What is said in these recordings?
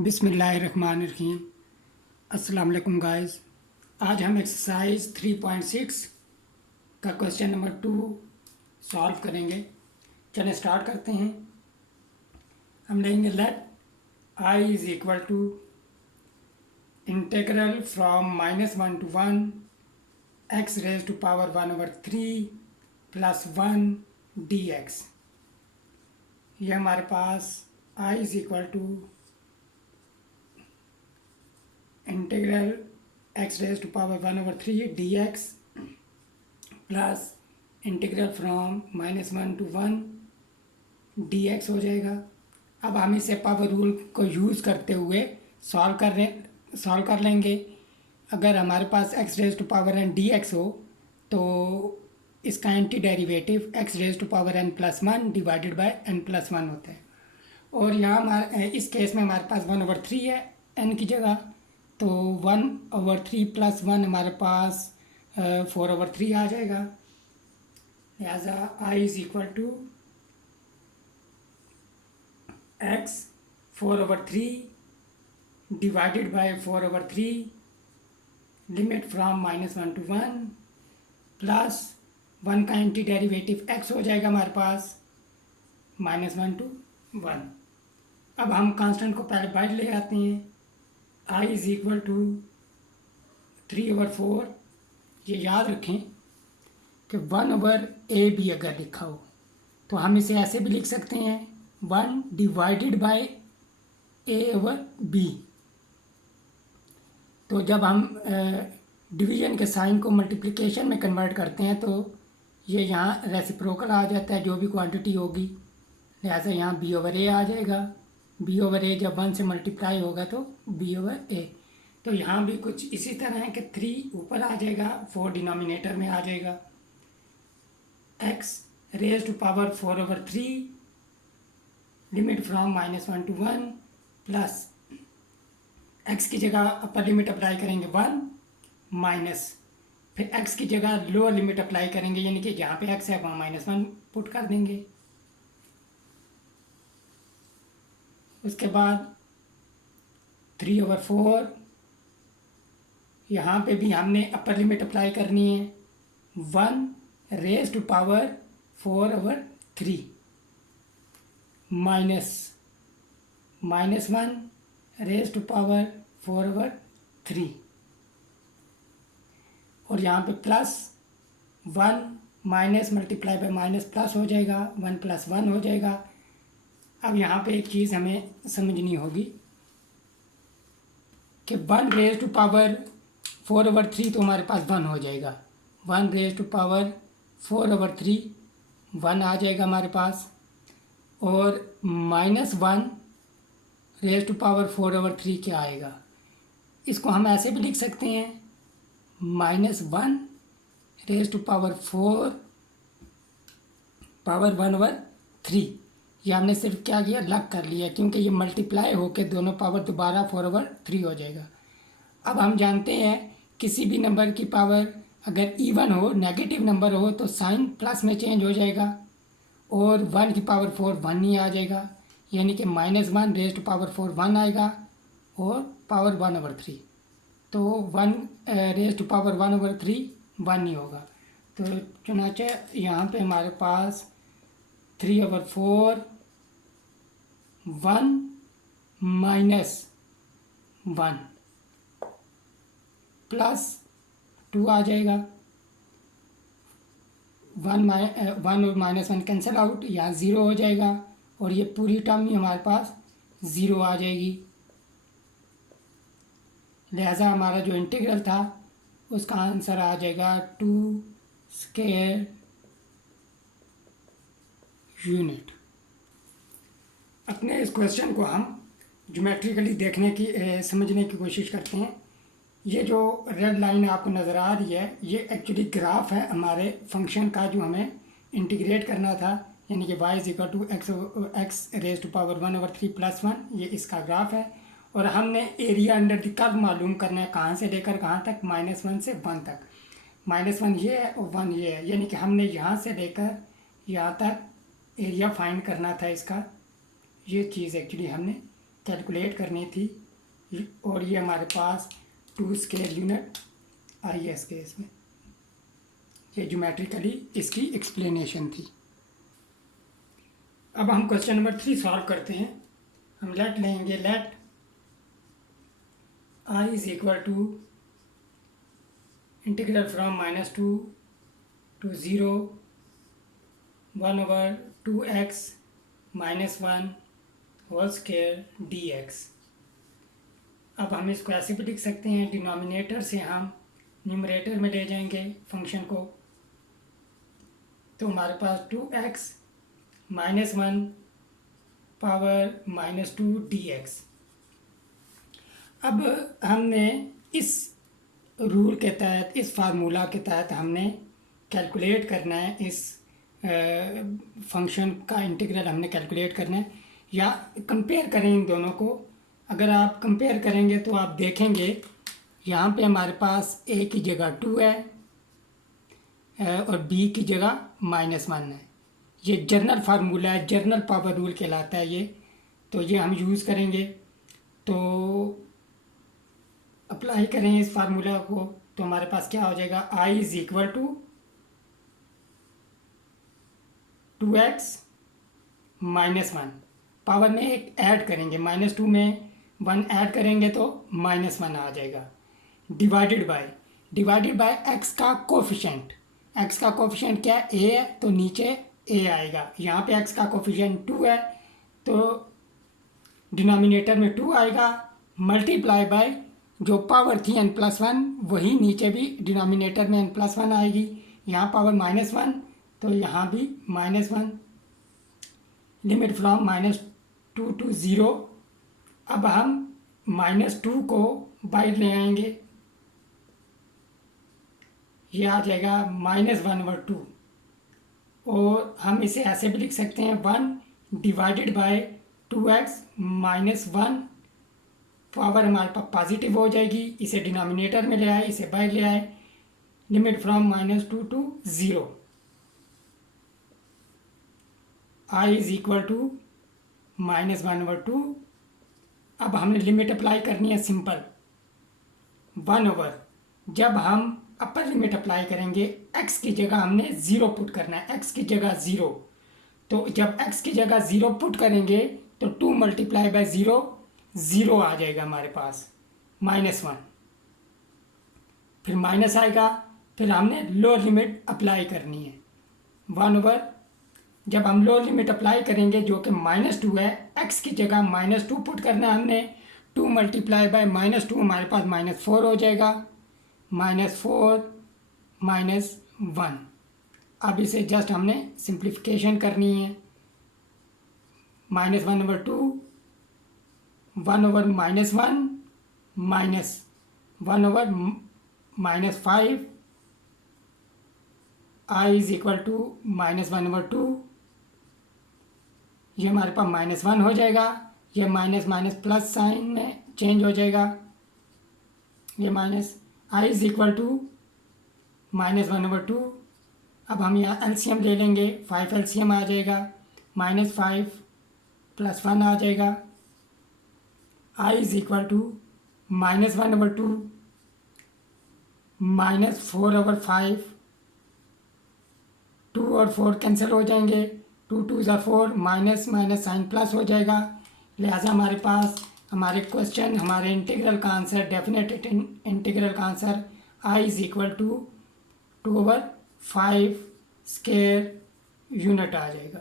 बिस्मिल्लाहिर्रहमानिर्रहीम। अस्सलाम वालेकुम गाइस। आज हम एक्सरसाइज 3.6 का क्वेश्चन नंबर 2 सॉल्व करेंगे। चलें स्टार्ट करते हैं। हम लेंगे let I is equal to integral from -1 to 1 x raise to power 1/3 plus 1 dx। ये हमारे पास I is equal to integral x raise to power 1/3 dx plus integral from -1 to 1 dx हो जाएगा। अब हम इसे पावर रूल को use करते हुए सॉल्व कर लेंगे। अगर हमारे पास x raise to power n dx हो तो इसका anti derivative x raise to power n plus 1 divided by n plus 1 होता है। और यहाँ इस केस में हमारे पास 1/3 है n की जगह, तो 1/3 प्लस 1 हमारे पास 4/3 आ जाएगा। लिहाजा I is equal to x 4/3 divided by 4/3 limit from -1 to 1 plus 1 का एंटी डेरिवेटिव x हो जाएगा हमारे पास -1 to 1। अब हम कांस्टेंट को पहले बाहर ले आते हैं। आई इज़ इक्वल टू 3/4। ये याद रखें कि 1/a भी अगर लिखा हो तो हम इसे ऐसे भी लिख सकते हैं 1 डिवाइडेड बाय a/b। तो जब हम डिवीज़न के साइन को मल्टीप्लिकेशन में कन्वर्ट करते हैं तो ये यहाँ रेसिप्रोकल आ जाता है जो भी क्वांटिटी होगी। लिहाजा यहाँ b/a आ जाएगा। b/a जब 1 से मल्टीप्लाई होगा तो b/a। तो यहाँ भी कुछ इसी तरह है कि 3 ऊपर आ जाएगा, 4 डिनोमिनेटर में आ जाएगा। x raise to power 4/3 limit from -1 to 1 plus x की जगह अपर लिमिट अप्लाई करेंगे 1 माइनस फिर x की जगह लोअर लिमिट अप्लाई करेंगे, यानी कि जहाँ पे x है वहाँ -1 पुट कर देंगे। उसके बाद 3/4 यहाँ पे भी हमने अपर लिमिट अप्लाई करनी है 1 raise to power 4/3 minus -1 raise to power 4/3 और यहाँ पे plus 1 minus multiply by minus plus हो जाएगा, 1 + 1 हो जाएगा। अब यहाँ पे एक चीज़ हमें समझनी होगी कि 1 रेज टू पावर 4/3 तो हमारे पास 1 हो जाएगा। 1 रेज टू पावर 4/3 1 आ जाएगा हमारे पास, और -1 रेज टू पावर 4/3 क्या आएगा। इसको हम ऐसे भी लिख सकते हैं -1 रेज टू पावर 4 पावर 1/3। ये हमने सिर्फ क्या किया, लग कर लिया, क्योंकि ये मल्टीप्लाई होकर दोनों पावर दोबारा 4/3 हो जाएगा। अब हम जानते हैं किसी भी नंबर की पावर अगर इवन हो, नेगेटिव नंबर हो, तो साइन प्लस में चेंज हो जाएगा, और 1 की पावर 4 1 ही आ जाएगा, यानी कि -1 रेज टू पावर 4 1 आएगा और पावर 1/3। तो 1 रेज टू पावर 1/3 1 ही होगा। तो चुनाचे यहाँ पे हमारे पास 3/4 1 माइनस 1 प्लस 2 आ जाएगा। 1 और -1 कैंसिल आउट, यहाँ 0 हो जाएगा, और ये पूरी टर्म ही हमारे पास 0 आ जाएगी। लिहाजा हमारा जो इंटीग्रल था उसका आंसर आ जाएगा 2 स्क्वायर यूनिट। अपने इस क्वेश्चन को हम ज्योमेट्रिकली देखने की समझने की कोशिश करते हैं। ये जो रेड लाइन आपको नज़र आ रही है ये एक्चुअली ग्राफ है हमारे फंक्शन का जो हमें इंटीग्रेट करना था, यानी कि y = x raise to power 1/3 + 1, ये इसका ग्राफ है। और हमने एरिया अंडर द कर्व मालूम करना है, कहाँ से लेकर कहाँ तक, -1 से 1 तक। -1 ये है और 1 ये है, यानी कि हमने यहाँ से लेकर यहाँ तक एरिया फाइंड करना था इसका। ये चीज़ एक्चुअली हमने कैलकुलेट करनी थी, और ये हमारे पास 2 स्क्वायर यूनिट आई है इसके इसमें। ये ज्योमेट्रिकली इसकी एक्सप्लेनेशन थी। अब हम क्वेश्चन नंबर 3 सॉल्व करते हैं। हम लेट लेंगे, let I is equal to integral from -2 to 0 1/2x - 1 whole square dx। अब हम इसको ऐसे भी लिख सकते हैं, डिनोमिनेटर से हम न्यूमरेटर में ले जाएंगे फंक्शन को, तो हमारे पास 2x - 1 पावर -2 dx। अब हमने इस रूल के तहत, इस फार्मूला के तहत हमने कैलकुलेट करना है, इस फंक्शन का इंटीग्रल हमने कैलकुलेट करना है, या कंपेयर करें इन दोनों को। अगर आप कंपेयर करेंगे तो आप देखेंगे यहाँ पे हमारे पास a की जगह 2 है और b की जगह -1 है। ये जनरल फार्मूला है, जनरल पावर रूल कहलाता है ये, तो ये हम यूज़ करेंगे। तो अप्लाई करें इस फार्मूला को, तो हमारे पास क्या हो जाएगा, I is equal to 2x - 1 power में एक ऐड करेंगे, -2 में 1 ऐड करेंगे तो -1 आ जाएगा, डिवाइडेड बाय x का कोफिशेंट। x का कोफिशेंट क्या है, a है, तो नीचे a आएगा। यहाँ पे x का कोफिशेंट 2 है तो डिनोमिनेटर में 2 आएगा, मल्टीप्लाई बाय जो पावर थी n+1, वही नीचे भी डिनोमिनेटर में n+1 आएगी। यहाँ पावर -1 तो यहाँ भी -1। Limit from -2 to 0। अब हम -2 को बाहर ले आएंगे, ये आ जाएगा -1/2, और हम इसे ऐसे भी लिख सकते हैं 1 डिवाइडेड बाय 2x - 1। पावर हमारे पास पॉजिटिव हो जाएगी, इसे डिनोमिनेटर में ले आए, इसे बाहर ले आए। Limit from -2 to 0। I is equal to -1/2। अब हमने लिमिट अप्लाई करनी है सिंपल, 1/, जब हम अपर लिमिट अप्लाई करेंगे x की जगह हमने 0 पुट करना है, x की जगह 0। तो जब x की जगह 0 पुट करेंगे तो 2 × 0 0 आ जाएगा हमारे पास, -1। फिर माइनस आएगा, फिर हमने लोअर लिमिट अप्लाई करनी है 1/। जब हम लोअर लिमिट अप्लाई करेंगे जो कि -2 है, x की जगह -2 पुट करना है हमने, 2 × -2 हमारे पास -4 हो जाएगा, -4 -1। अब इसे जस्ट हमने सिंप्लीफिकेशन करनी है, -1/2 1/-1 -1/-5। I is equal to -1/2। ये हमारे पास -1 हो जाएगा, ये माइनस माइनस प्लस साइन में चेंज हो जाएगा, ये minus. I is equal to -1/2। अब हम यहाँ एलसीएम ले लेंगे, 5 एलसीएम आ जाएगा, -5 + 1 आ जाएगा। I is equal to -1/2 -4/5। 2 और 4 कैंसिल हो जाएंगे, 2 2 ज़ा 4, माइनस माइनस साइन प्लस हो जाएगा। लिहाजा हमारे पास हमारे क्वेश्चन, हमारे इंटीग्रल का आंसर, डेफिनेट इंटीग्रल का answer I is equal to 2/5 square unit आ जाएगा।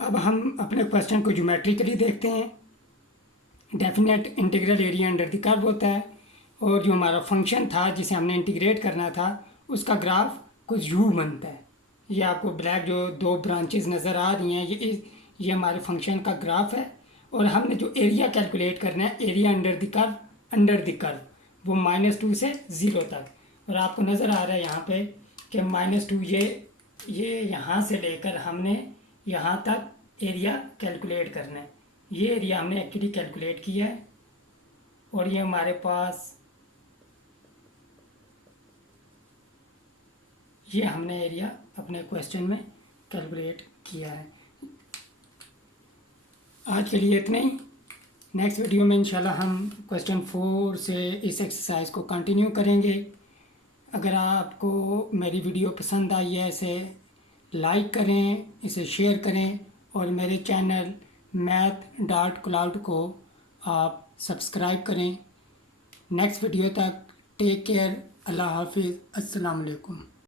अब हम अपने क्वेश्चन को ज्योमेट्रिकली देखते हैं। Definite integral area under the curve होता है, और जो हमारा फंक्शन था जिसे हमने इंटीग्रेट करना था उसका ग्राफ कुछ यू बनता है। ये आपको ब्लैक जो 2 ब्रांचेस नज़र आ रही हैं, ये हमारे फंक्शन का ग्राफ है। और हमने जो एरिया कैलकुलेट करना है, एरिया अंडर द कर्व, वो -2 से 0 तक। और आपको नज़र आ रहा है यहाँ पे कि -2 ये यहाँ से लेकर हमने यहाँ तक एरिया कैलकुलेट करना है। ये एरिया हमने एक्चुअली कैलकुलेट किया है, और ये हमारे पास ये हमने एरिया अपने क्वेश्चन में कैलकुलेट किया है। आज के लिए इतना ही। नेक्स्ट वीडियो में इंशाल्लाह हम क्वेश्चन 4 से इस एक्सरसाइज को कंटिन्यू करेंगे। अगर आपको मेरी वीडियो पसंद आई है इसे लाइक करें, इसे शेयर करें और मेरे चैनल math.cloud को आप सब्सक्राइब करें। नेक्स्ट वीडियो तक टेक केयर, अल्लाह हाफिज़, अस्सलाम वालेकुम।